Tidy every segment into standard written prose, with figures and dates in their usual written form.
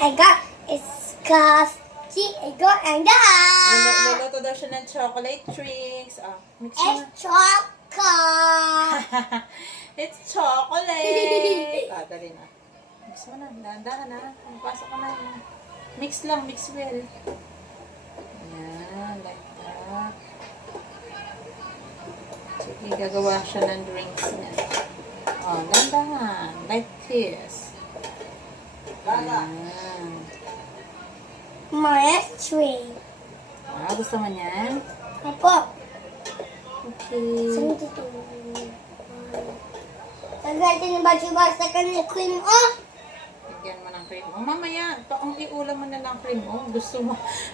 I got is I got and Luluto daw siya ng chocolate drinks. Mix mo na. it's chocolate. It's chocolate! Dali na. Mix mo na. Dahan-dahan na. Pasok ka na. Mix lang. Mix well. Ayan. Like that. Sige, gagawa siya ng drinks niya. Dahan-dahan. Like this. Ayan. My string. Gusto mo niyan? Apo. Okay. Saan ito? Tagatin ba siya ba sa kanya cream? Oh! Lagyan mo ng cream. Mamaya, ang iulam mo na ng cream.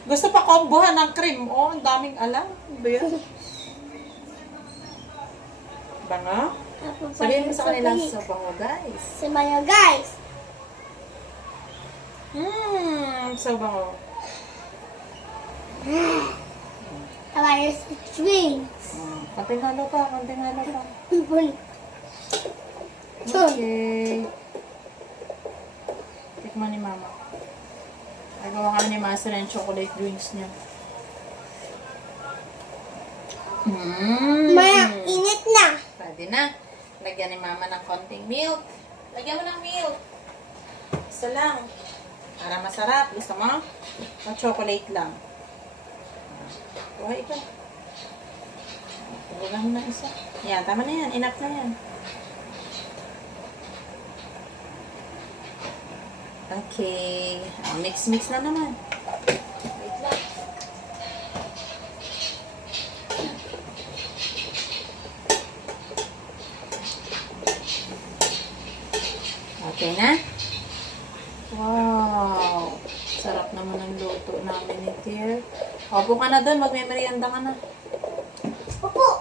Gusto pa kombohan ng cream. Ang daming alam. Ano ba yan? Bango? Sabihin mo sa kanila, so bango guys. Sa banyo, guys. So bango. About your strings. Konting halo pa, konting halo pa. Sure. Okay. Tikman ni Mama. Nagawa kami ni Master ng chocolate drinks niya. Maya, init na. Pwede na. Lagyan ni Mama ng konting milk. Lagyan mo ng milk. Isa lang. Para masarap. Gusto mo? O chocolate lang. Kuha ito. Ulam na isa. Yan, tama na yan. Enough na yan. Okay. Mix na naman. Wait lang. Okay na? Wow! Sarap naman ang luto namin ni Tier. Opo ka na doon. Magme-merienda ka na. Opo.